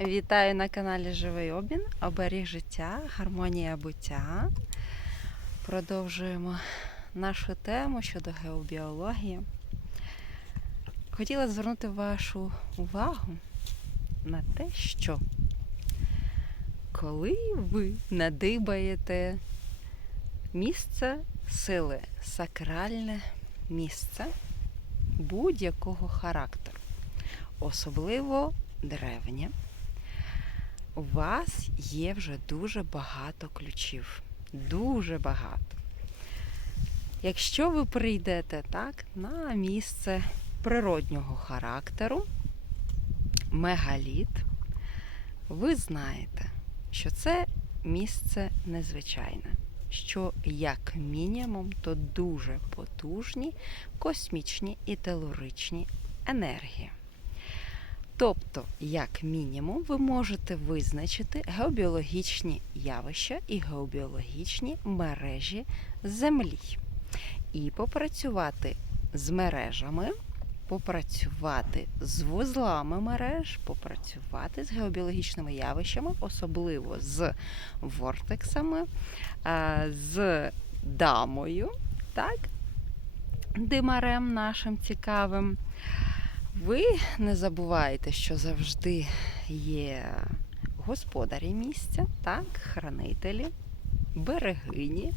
Вітаю на каналі Живий Обмін, оберіг життя, гармонія буття. Продовжуємо нашу тему щодо геобіології. Хотіла звернути вашу увагу на те, що коли ви надибаєте місце сили, сакральне місце будь-якого характеру, особливо древнє, у вас є вже дуже багато ключів. Дуже багато. Якщо ви прийдете так, на місце природнього характеру, мегаліт, ви знаєте, що це місце незвичайне, що як мінімум то дуже потужні космічні і телуричні енергії. Тобто, як мінімум, ви можете визначити геобіологічні явища і геобіологічні мережі Землі. І попрацювати з мережами, попрацювати з вузлами мереж, попрацювати з геобіологічними явищами, особливо з вортексами, з дамою, так? димарем нашим цікавим. Ви не забувайте, що завжди є господарі місця, так, хранителі, берегині,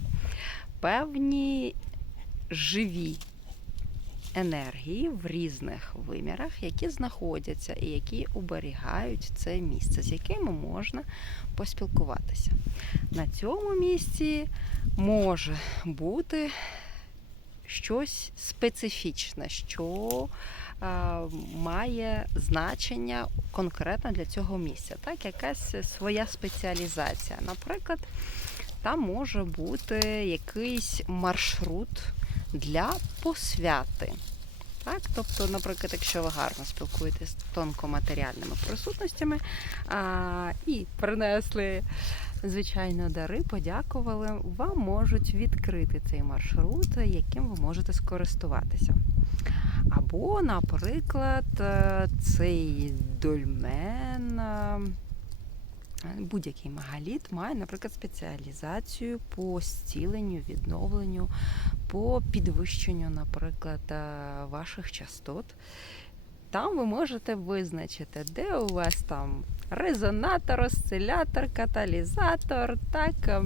певні живі енергії в різних вимірах, які знаходяться і які оберігають це місце, з якими можна поспілкуватися. На цьому місці може бути щось специфічне, що має значення конкретно для цього місця. Так, якась своя спеціалізація. Наприклад, там може бути якийсь маршрут для посвяти. Так, тобто, наприклад, якщо ви гарно спілкуєтесь з тонкоматеріальними присутностями а, і принесли, звичайно, дари, подякували, вам можуть відкрити цей маршрут, яким ви можете скористуватися. Або, наприклад, е, цей дольмен, е, будь-який магаліт має, наприклад, спеціалізацію по зціленню, відновленню, по підвищенню, наприклад, е, ваших частот. Там ви можете визначити, де у вас там резонатор, осцилятор, каталізатор, так,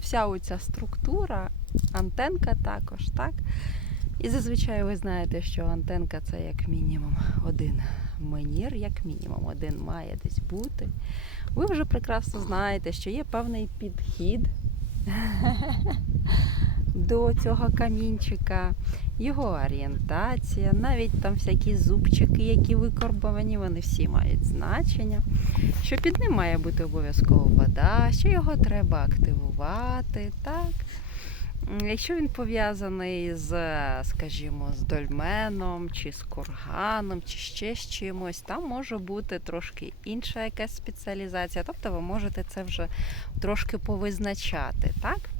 вся оця структура, антенка також, так. І зазвичай ви знаєте, що антенка це як мінімум один манір, як мінімум один має десь бути. Ви вже прекрасно знаєте, що є певний підхід до цього камінчика, його орієнтація, навіть там всякі зубчики, які викорбовані, вони всі мають значення. Що під ним має бути обов'язково вода, що його треба активувати. так. Якщо він пов'язаний з, скажімо, з дольменом, чи з курганом, чи ще з чимось, там може бути трошки інша якась спеціалізація. Тобто ви можете це вже трошки повизначати, так?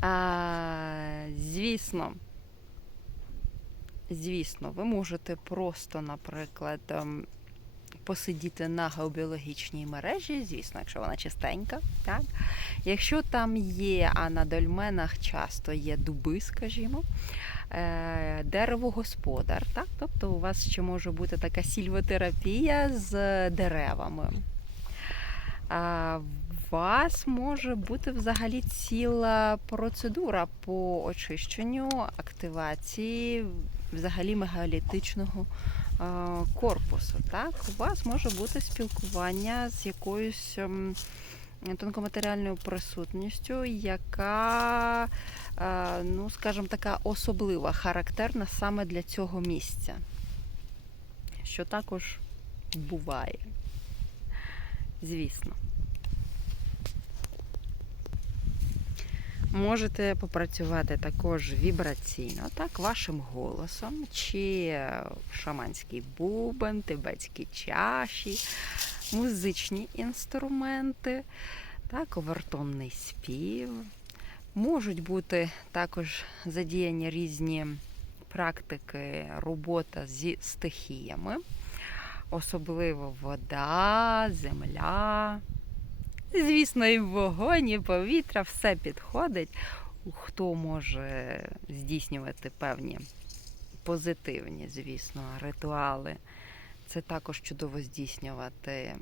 А, звісно, звісно, ви можете просто, наприклад, ем, посидіти на геобіологічній мережі, звісно, якщо вона чистенька. Так? Якщо там є, а на дольменах часто є дуби, скажімо, е, дерево-господар, так? тобто у вас ще може бути така сільвотерапія з деревами. У вас може бути взагалі ціла процедура по очищенню активації взагалі мегалітичного корпусу. Так? У вас може бути спілкування з якоюсь ем, тонкоматеріальною присутністю, яка, ну, скажімо, така особлива, характерна саме для цього місця, що також буває. Звісно. Можете попрацювати також вібраційно, так, вашим голосом, чи шаманський бубен, тибетські чаші, музичні інструменти, так, овертонний спів. Можуть бути також задіяні різні практики робота зі стихіями, особливо вода, земля. Звісно, і вогонь, і повітря, все підходить. Хто може здійснювати певні позитивні, звісно, ритуали. Це також чудово здійснювати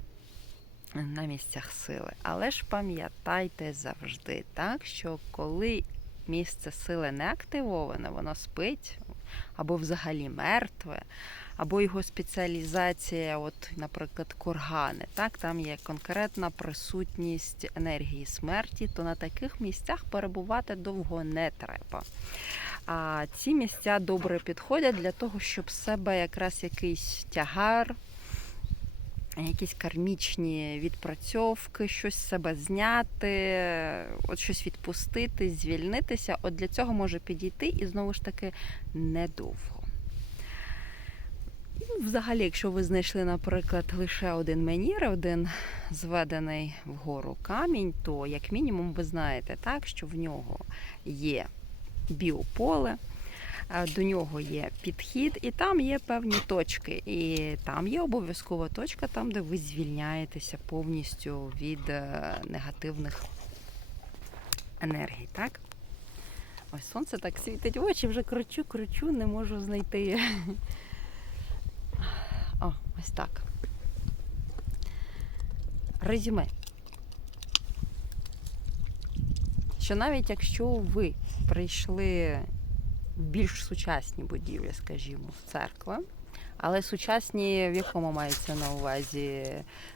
на місцях сили. Але ж пам'ятайте завжди, так, що коли місце сили не активоване, воно спить або взагалі мертве, або його спеціалізація, от, наприклад, кургани, так, там є конкретна присутність енергії смерті, то на таких місцях перебувати довго не треба. А ці місця добре підходять для того, щоб себе якраз якийсь тягар, якісь кармічні відпрацьовки, щось себе зняти, от щось відпустити, звільнитися. От для цього може підійти і знову ж таки недовго. І Взагалі, якщо ви знайшли, наприклад, лише один менір, один зведений вгору камінь, то як мінімум ви знаєте, так, що в нього є біополе, до нього є підхід, і там є певні точки. І там є обов'язкова точка, там, де ви звільняєтеся повністю від е, негативних енергій. Так? Ось сонце так світить в очі, вже кручу, кручу, не можу знайти. О, ось так. Резюме. Що навіть якщо ви прийшли більш сучасні будівлі, скажімо, в церкви, але сучасні в якому мається на увазі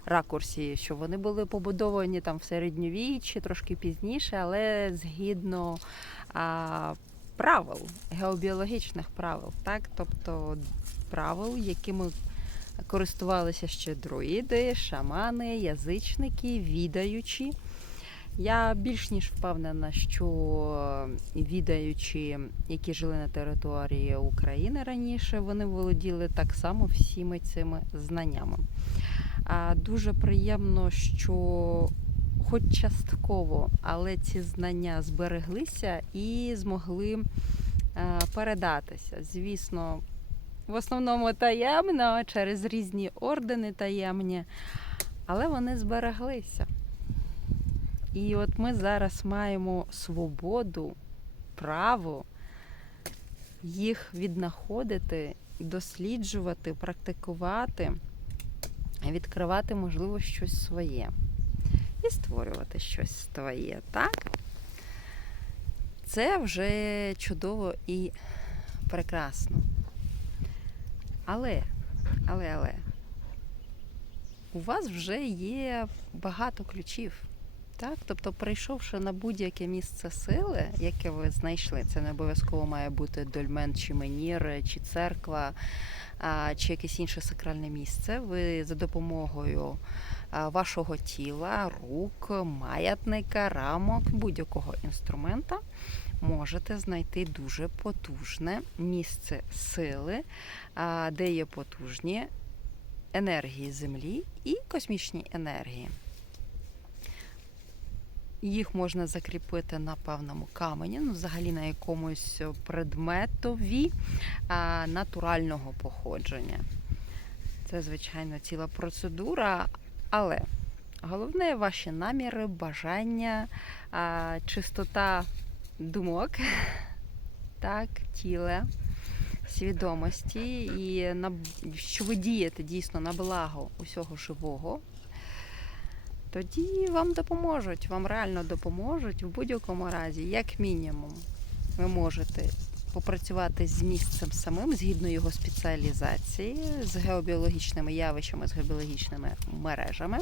ракурсі, що вони були побудовані там в середньовіччі, трошки пізніше, але згідно а, правил, геобіологічних правил, так? тобто правил, якими користувалися ще друїди, шамани, язичники, відаючі. Я більш ніж впевнена, що відаючи, які жили на території України раніше, вони володіли так само всіми цими знаннями. А Дуже приємно, що хоч частково, але ці знання збереглися і змогли е, передатися. Звісно, в основному таємно, через різні ордени таємні, але вони збереглися. І от ми зараз маємо свободу, право їх віднаходити, досліджувати, практикувати, відкривати, можливо, щось своє. І створювати щось своє, так? Це вже чудово і прекрасно. Але, але, але, у вас вже є багато ключів. Так, тобто, прийшовши на будь-яке місце сили, яке ви знайшли, це не обов'язково має бути дольмен, чи менір, чи церква, чи якесь інше сакральне місце. Ви за допомогою вашого тіла, рук, маятника, рамок, будь-якого інструмента можете знайти дуже потужне місце сили, де є потужні енергії Землі і космічні енергії. Їх можна закріпити на певному камені, ну, взагалі на якомусь предметові а, натурального походження. Це, звичайно, ціла процедура, але головне ваші наміри, бажання, а, чистота думок, так, тіла, свідомості, і на, що ви дієте дійсно на благо усього живого тоді вам допоможуть, вам реально допоможуть в будь-якому разі, як мінімум, ви можете попрацювати з місцем самим згідно його спеціалізації, з геобіологічними явищами, з геобіологічними мережами.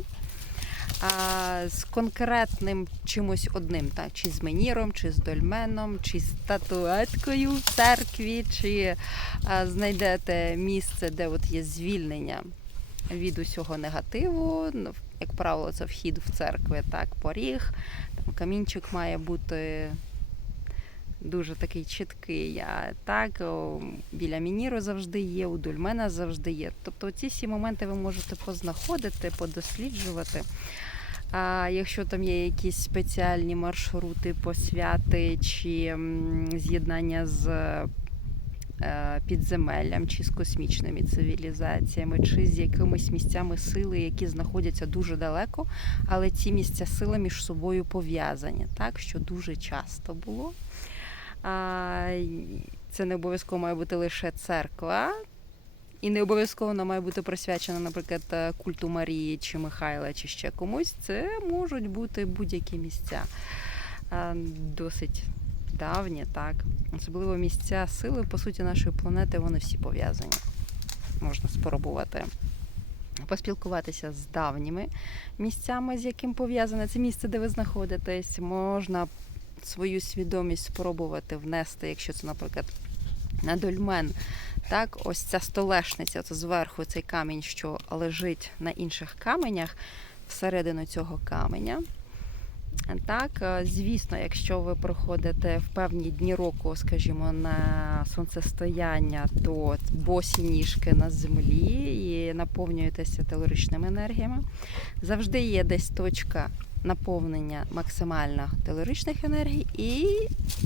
А з конкретним чимось одним, так, чи з меніром, чи з дольменом, чи з статуеткою в церкві, чи а, знайдете місце, де от є звільнення від усього негативу. Як правило, це вхід в церкви, так, поріг. Там камінчик має бути дуже такий чіткий. А так, біля мініру завжди є, у дульмена завжди є. Тобто ці всі моменти ви можете познаходити, подосліджувати. А якщо там є якісь спеціальні маршрути, посвяти чи з'єднання з підземеллям, чи з космічними цивілізаціями, чи з якимись місцями сили, які знаходяться дуже далеко, але ці місця сили між собою пов'язані, так що дуже часто було. Це не обов'язково має бути лише церква. І не обов'язково вона має бути присвячена, наприклад, е, культу Марії чи Михайла, чи ще комусь. Це можуть бути будь-які місця. Е, Досить давні, так. Особливо місця сили, по суті, нашої планети, вони всі пов'язані. Можна спробувати поспілкуватися з давніми місцями, з яким пов'язане це місце, де ви знаходитесь. Можна свою свідомість спробувати внести, якщо це, наприклад, на дольмен. Так, ось ця столешниця, це зверху цей камінь, що лежить на інших каменях, всередину цього каменя. Так, е, звісно, якщо ви проходите в певні дні року, скажімо, на сонцестояння, то босі ніжки на землі і наповнюєтеся телоричними енергіями. Завжди є десь точка наповнення максимально телоричних енергій і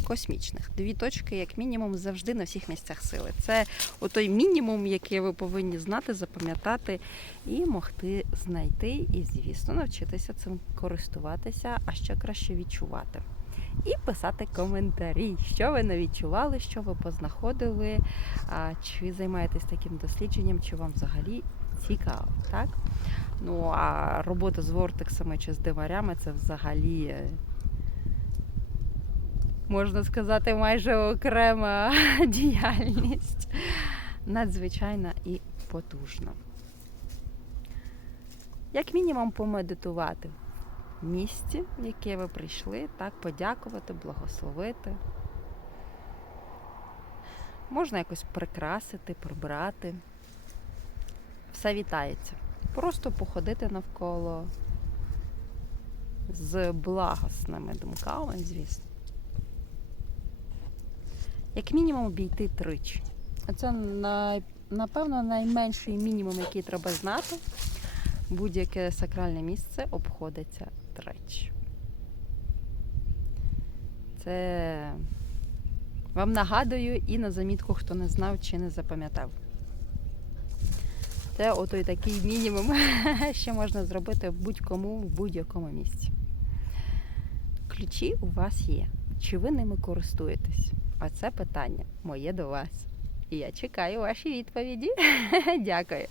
космічних. Дві точки, як мінімум, завжди на всіх місцях сили. Це отой мінімум, який ви повинні знати, запам'ятати і могти знайти, і, звісно, навчитися цим користуватися, а ще краще відчувати. І писати коментарі, що ви не відчували, що ви познаходили, чи займаєтесь таким дослідженням, чи вам взагалі цікаво, так? Ну а робота з вортексами чи з димарями це взагалі, можна сказати, майже окрема діяльність. Надзвичайна і потужна. Як мінімум помедитувати в місці, в яке ви прийшли, так, подякувати, благословити. Можна якось прикрасити, прибрати. Все вітається. Просто походити навколо з благосними думками, звісно. Як мінімум обійти тричі. Це напевно найменший мінімум, який треба знати. Будь-яке сакральне місце обходиться тричі. Це вам нагадую і на замітку, хто не знав чи не запам'ятав. Це отой такий мінімум, що можна зробити будь-кому в будь-якому місці. Ключі у вас є. Чи ви ними користуєтесь? Оце питання моє до вас. І я чекаю ваші відповіді. Дякую.